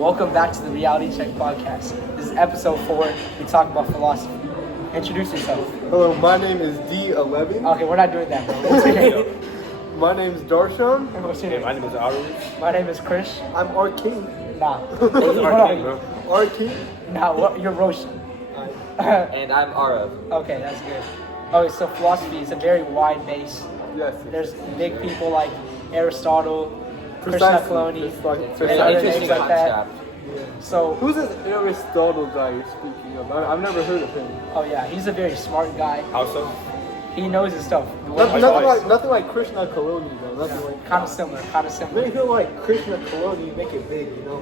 Welcome back to the Reality Check podcast. This is episode 4. We talk about philosophy. Introduce yourself. Hello, my name is D11. Okay, we're not doing that, bro. What's your name? My name is Darshan. What's your name? My name is Arul. My name is Krish. I'm Arking. Nah. This is What our are king, you? bro. Arking? Nah, you're Roshan. And I'm Arav. Okay, that's good. Okay, so philosophy is a very wide base. Yes. There's big people like Aristotle, Krishna Precisely. Kaloni, It's like- It's and an other interesting names like that. concept. So, Who's this Aristotle guy you're speaking of? I've never heard of him. oh yeah, he's a very smart guy. How so? He knows his stuff. Nothing like Krishna Kaloni though. Nothing like. Kind of similar, kind of similar. Maybe he'll like Krishna Kaloni make it big, you know.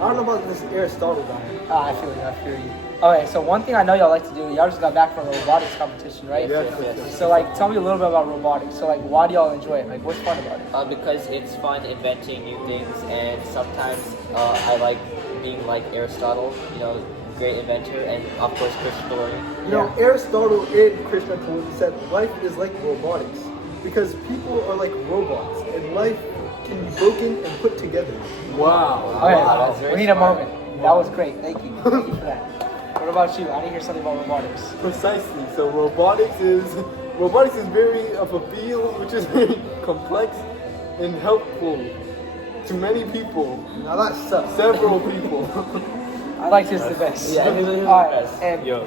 I don't know about this Aristotle guy. I feel you. Okay, so one thing I know y'all like to do, y'all just got back from a robotics competition, right? Yes. So like, tell me a little bit about robotics. So like, why do y'all enjoy it? Like, what's fun about it? Because it's fun inventing new things, and sometimes I like being like Aristotle, great inventor, and of course Krishna Kaloni. You know, Aristotle and Krishna Kaloni said life is like robotics because people are like robots and life can be broken and put together. Wow. Okay, that's very we need a smart. moment. That was great. Thank you for that. What about you? I need to hear something about robotics. Precisely. So robotics is very of a field which is very complex and helpful to many people. Now that sucks. Several people. I like this the best. Yeah, this is the All right, best. and Yo,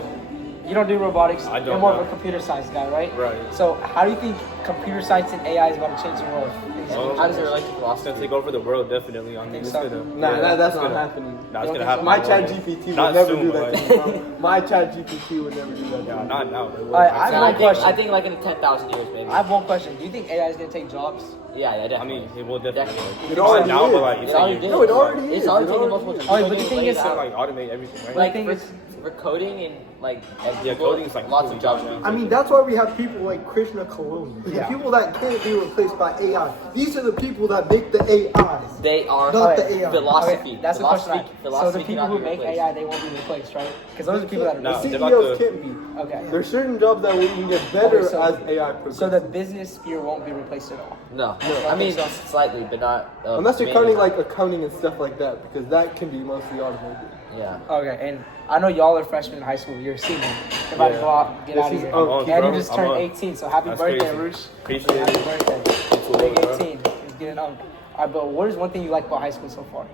you don't do robotics. I don't, You're more of no. a computer science guy, right? Right. So how do you think computer science and AI is about to change the world? How does it relate to it's philosophy? gonna take over the world, definitely. I mean, Think it's so? gonna. Nah, yeah, that's it's not gonna- happening. Nah, You it's don't gonna think happen. so? My one chat day. GPT would Not never soon, do that but- to me, bro. My chat GPT would never do that to Yeah, me. not now. It will. Alright, I have And one question. I think like in 10,000 years, maybe. I have one question. Do you think AI is going to take jobs? Yeah, I definitely. mean, it will definitely. Definitely. It Not already now, is. but like, It it's already like, did. No, it already is. It's already It taking already multiple is. jobs. Oh, but the thing is, it's like automate everything, right? Like thing for coding and like Yeah, coding is like lots of jobs. now. I mean, that's why we have people like Krishna Kaloni. The Yeah. people that can't be replaced by AI. These are the people that make the AIs. They are Not Okay. the AI. philosophy. Okay, that's the question. So the Philosophy people cannot who be make replaced. AI, they won't be replaced, right? Because those are the people that are No. The they're about CEOs to- can't be. Okay. There's certain jobs that we can get better Okay, so- as AI progresses. So the business sphere won't be replaced at all. No. No. I mean slightly, but not. Unless you're mainly. counting like accounting and stuff like that, because that can be mostly automated. Yeah. Okay, and I know y'all are freshmen in high school. You're a senior. You're about to Yeah. go out, get This out of is- here. oh, And bro, you just I'm turned on. 18, so happy That's birthday, crazy. Roosh. Appreciate Happy it. birthday. It's a Big little, bro. 18. He's getting on. All right, but what is one thing you like about high school so far?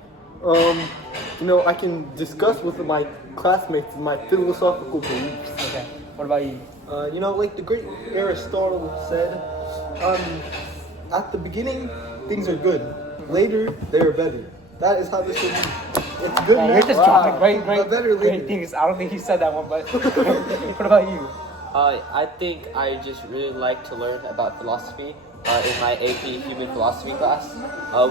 I can discuss with my classmates my philosophical beliefs. Okay. What about you? Like the great Aristotle said, at the beginning, things are good. Later, they are better. That is how this should be. It's good Yeah, now. you're just dropping great but better later. great things. I don't think he said that one, but what about you? I think I just really like to learn about philosophy. In my AP Human Philosophy class,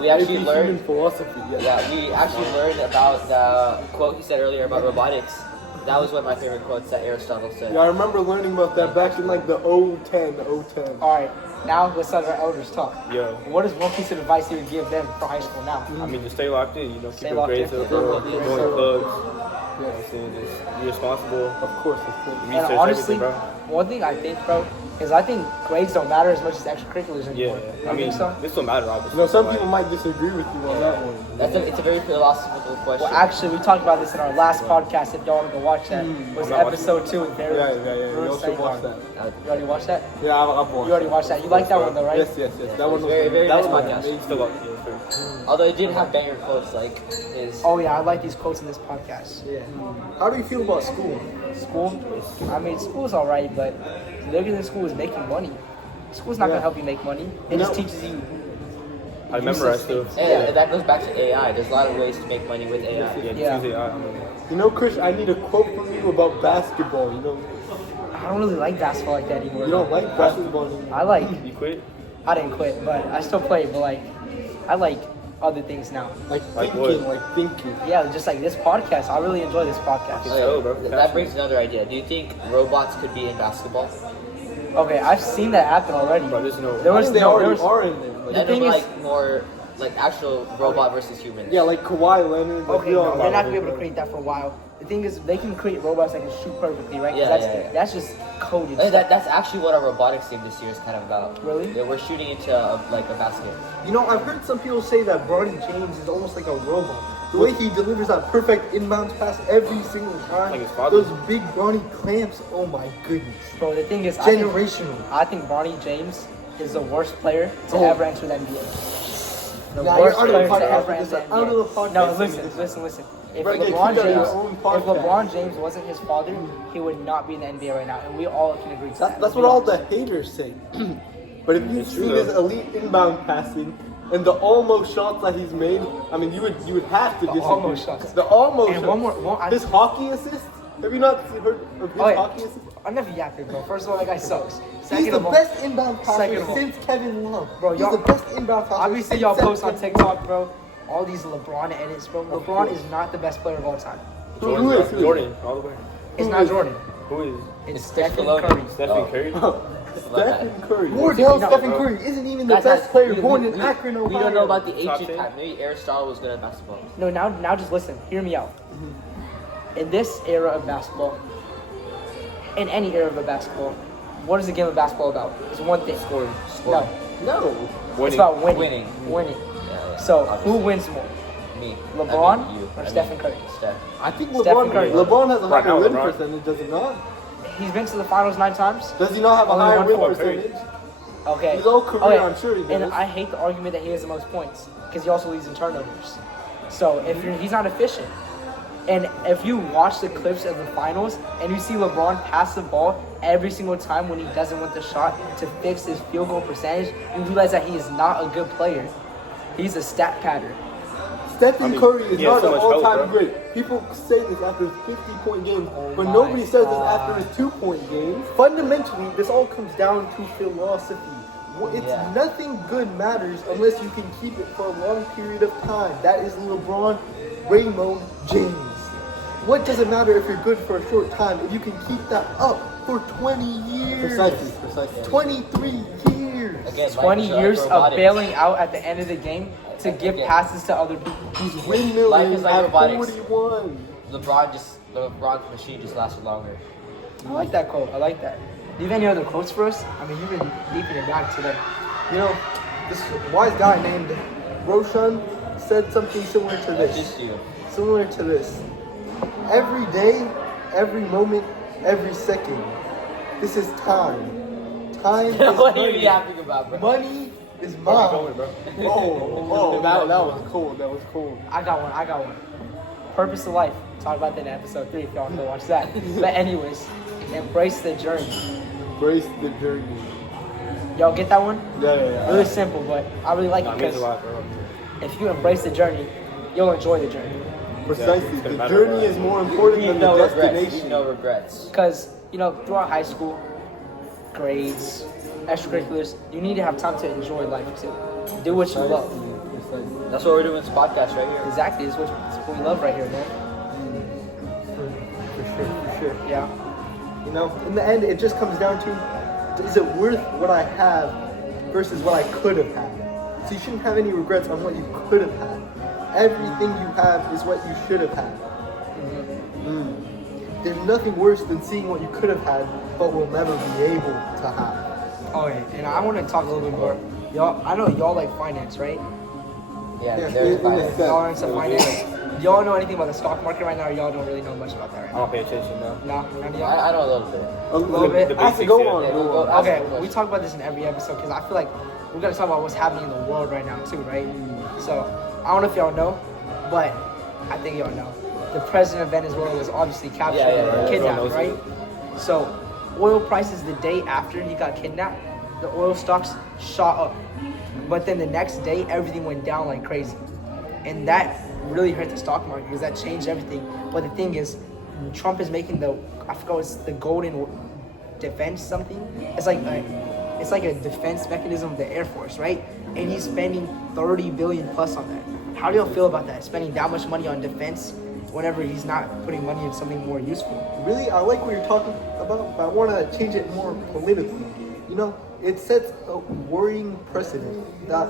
we actually Human learned. philosophy. Yeah, we actually learned about the quote he said earlier about robotics. That was one of my favorite quotes that Aristotle said. Yeah, I remember learning about that back in like the 010. All right, now let's let our elders talk. Yo, What is one piece of advice you would give them for high school now? I mean, just stay locked in. Stay Keep your locked grades in. up, bro. Yeah. Doing your thugs. You know what I'm saying? Just be responsible. Of course. Research And honestly, everything, bro. one thing I think, bro, is I think grades don't matter as much as extracurriculars Yeah, anymore. I mean, think so? this don't matter, obviously. Some but, people might disagree with you on that one. It's a very philosophical question. Well, actually, we talked about this in our last podcast. If y'all want to go watch that, it was I'm not episode 2 with Barry. Yeah. You also watch that. You already watched that? Yeah, I've watched. You already watched that. You like that one though, right? Yes. That one was Very, very that nice one was podcast. amazing. Still locked in, sure. Although it didn't have banger quotes like his. Oh yeah, I like these quotes in this podcast. Yeah. How do you feel about school? School, I mean, school's alright, but living in school is making money. School's not Yeah. gonna help you make money. It just No. teaches you. I memorize stuff. And that goes back to AI. There's a lot of ways to make money with AI. Yeah, Yeah. Tuesday, I mean, Chris, I need a quote from you about basketball. I don't really like basketball like that anymore. You don't like basketball anymore. I like. you quit? I didn't quit, but I still play. But like, I like other things now. Like Like thinking. Yeah, just like this podcast. I really enjoy this podcast. Oh, bro. That brings another idea. Do you think robots could be in basketball? Okay, I've seen that happen already. Bro, there's no. There was They no. There already was, are in there. Like, And thing then is- like more like actual robot versus humans. yeah, like Kawhi Leonard. Like, okay, we all no, know they're not that. gonna be able to create that for a while. The thing is, they can create robots that can shoot perfectly, right? 'Cause Yeah, that's, yeah. that's just coded. Hey, stuff. that's actually what our robotics team this year is kind of about. Really? Yeah, we're shooting into like a basket. I've heard some people say that Bronny James is almost like a robot. The way he delivers that perfect inbound pass every single time. Like his father. Those big brawny clamps. Oh my goodness. Bro, the thing is, Generational. I think Bronny James is the worst player to Oh. ever enter the NBA. The Nah, you're worst out of the player to podcast ever with enter this. the Out of NBA. the podcast. No, listen. If Bro, get LeBron kicked out of your James, own if podcast. LeBron James wasn't his father, he would not be in the NBA right now, and we all can agree to that. That's what all the haters say. But if you It's see true, his though. elite inbound passing and the almost shots that he's made, I mean, you would have to disagree. almost shots. The almost And shots. one more- his hockey assist. Have you not heard of his Oh, yeah. hockey assist? I'm never yapping, bro. First of all, that guy sucks. He's Second the of all, best inbound passer Second of all- since Kevin Love. Bro, he's y'all- the best inbound passer. obviously since y'all post on Kevin TikTok, bro. All these LeBron edits, bro. LeBron is not the best player of all time. Who is? Jordan, all the way. It's Who not is? Jordan. Who is? It's It's Stephen Malone. Curry. Stephen Curry? Love. that. Stephen Curry. No, Wardell no, Stephen bro. Curry isn't even the Guys, best player we- born we- in Akron, Ohio. We don't know about the Top ancient 10? time. Maybe Aristotle was good at basketball. No, now just listen. Hear me out. In this era of basketball, in any era of a basketball, what is the game of basketball about? It's one thing. Scoring. No, No. it's about winning. Winning. Winning. Yeah, So obviously. who wins more? Me. LeBron I mean, you. or I mean, Stephen Curry? Steph. I think Stephen Curry. LeBron has a Right higher now, win LeBron. percentage, does he not? He's been to the finals 9 times. Does he not have a Only higher one win for Curry. percentage? Okay. His whole career, Okay. I'm sure he And does. I hate the argument that he has the most points because he also leads in turnovers. So he's not efficient. And if you watch the clips of the finals and you see LeBron pass the ball every single time when he doesn't want the shot to fix his field goal percentage, you realize that he is not a good player. He's a stat padder. Stephen I mean, Curry is he has not so an much help, all-time bro. great. People say this after his 50-point games, but my nobody says this God. after his 2-point games. Fundamentally, this all comes down to philosophy. It's Yeah. nothing good matters unless you can keep it for a long period of time. That is LeBron Raymond James. What does it matter if you're good for a short time if you can keep that up for 20 years? Precisely. 23 years. Again, 20 like years of robotics. bailing out at the end of the game to give Again. passes to other people. He's Life windmilling is like at robotics. 41. LeBron's machine just lasted longer. I like that quote. I like that. Do you have any other quotes for us? I mean, you've been deep in your bag today. You know, this wise guy named Roshan said something similar to That's this. just you. Similar to this. Every day, every moment, every second. This is time. Time is What are you money. yapping about, bro? Money is Where mine. we going, bro? Oh, that was cold. That was cold. I got one. Purpose of life. Talk about that in episode 3 if y'all want to watch that. But anyways, embrace the journey. Embrace the journey. Y'all get that one? Yeah. Really simple, but I really like Nah, it it means a because lot, bro. if you embrace the journey, you'll enjoy the journey. Precisely. It's gonna The matter journey what. is more important You than no the regrets. destination. No regrets. Because, throughout high school, grades, extracurriculars, you need to have time to enjoy life too. Do what you love. Precisely. That's what we're doing in this podcast right here. Exactly, it's what we love right here, man. For sure. Yeah. You know, in the end, it just comes down to, is it worth what I have versus what I could have had? So you shouldn't have any regrets on what you could have had. Everything you have is what you should have had. There's nothing worse than seeing what you could have had, but will never be able to have. Oh, yeah. And I want to talk a little bit more. Y'all, I know y'all like finance, right? Yeah, Yeah, there's in finance. a sense. Y'all are into finance. Do y'all know anything about the stock market right now, or y'all don't really know much about that right I now? don't pay attention now. No, none of y'all? I know a little bit. A little bit. The I have to basics, go yeah. on. Yeah, go we'll on. go- Ask Okay, the question. we talk about this in every episode because I feel like we're gonna talk about what's happening in the world right now too, right? So I don't know if y'all know, but I think y'all know. The president of Venezuela was obviously captured Yeah, and yeah, kidnapped, everyone right? knows So oil prices the day after he got kidnapped, the oil stocks shot up. But then the next day, everything went down like crazy, and that really hurt the stock market because that changed everything. But the thing is, Trump is making I forgot what's the golden defense something. It's like a defense mechanism of the Air Force, right? And he's spending 30 billion plus on that. How do y'all feel about that? Spending that much money on defense whenever he's not putting money in something more useful. Really, I like what you're talking about, but I want to change it more politically. You know, it sets a worrying precedent that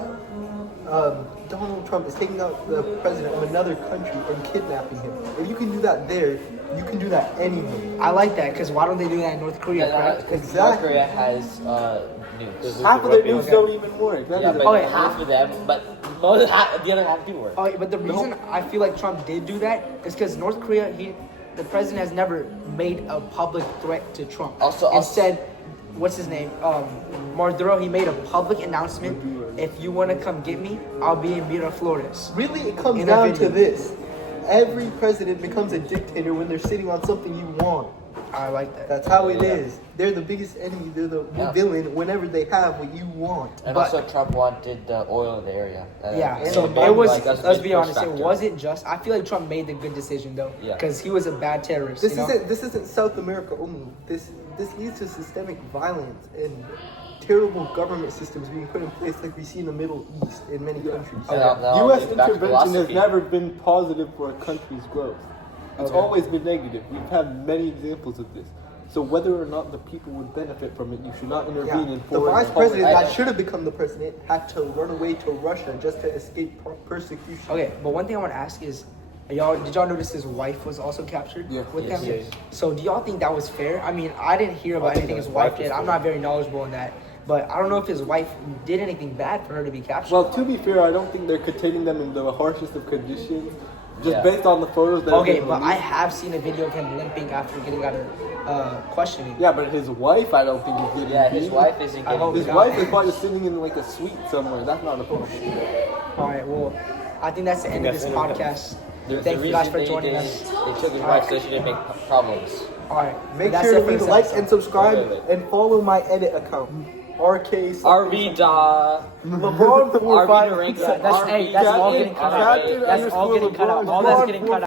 Donald Trump is taking out the president of another country and kidnapping him. If you can do that there, you can do that anywhere. I like that because why don't they do that in North Korea, correct? Because Exactly. North Korea has nukes. Half of their news Okay. don't even work. That Yeah, is but a- Okay. half of them, but Well, the other half do work. Oh, but the reason I feel like Trump did do that is because North Korea, the president has never made a public threat to Trump. Also- Instead, what's his name? Maduro, he made a public announcement. If you want to come get me, I'll be in Miraflores. Really, it comes In a down to video. this. Every president becomes a dictator when they're sitting on something you want. I like that. That's how it Yeah. is. They're the biggest enemy. They're the Yeah. villain whenever they have what you want. And But- also, Trump wanted the oil in the area. Yeah, and so the it bomb, was. like, that's a Let's big be honest, push it factor. wasn't just. I feel like Trump made the good decision though, Yeah. because he was a bad terrorist. This you know? isn't South America only. This leads to systemic violence and terrible government systems being put in place, like we see in the Middle East in many countries. Now U.S. it's back to intervention has philosophy. never been positive for a country's growth. It's Okay. always been negative. We've had many examples of this. So whether or not the people would benefit from it, you should not intervene in The foreign vice policy. president I- that should have become the president had to run away to Russia just to escape persecution. Okay, but one thing I want to ask is, did y'all notice his wife was also captured Yeah. with Yes, him? yes. So do y'all think that was fair? I mean, I didn't hear about I think anything his his wife wife did. was I'm fair. not very knowledgeable in that, but I don't know if his wife did anything bad for her to be captured. Well, to be fair, I don't think they're containing them in the harshest of conditions, just Yeah. based on the photos that. have Okay, been but I released. have seen a video of him limping after getting out of questioning. Yeah, but his wife, I don't think is getting. Yeah, his beaten. wife isn't I getting. hope His God. wife is probably sitting in like a suite somewhere. That's not a problem. All right, well, I think that's the end of this that's it. podcast. The Thank you reason guys for they joining did- us. They took his wife so she didn't make problems. All right, Make that's sure it to for leave a this like episode. and subscribe Wait. and follow my edit account. RK RV da. LeBron RV 45. Durango. Yeah, that's all getting cut out. Captain That's all getting cut out. underscore All that's LeBron getting cut out.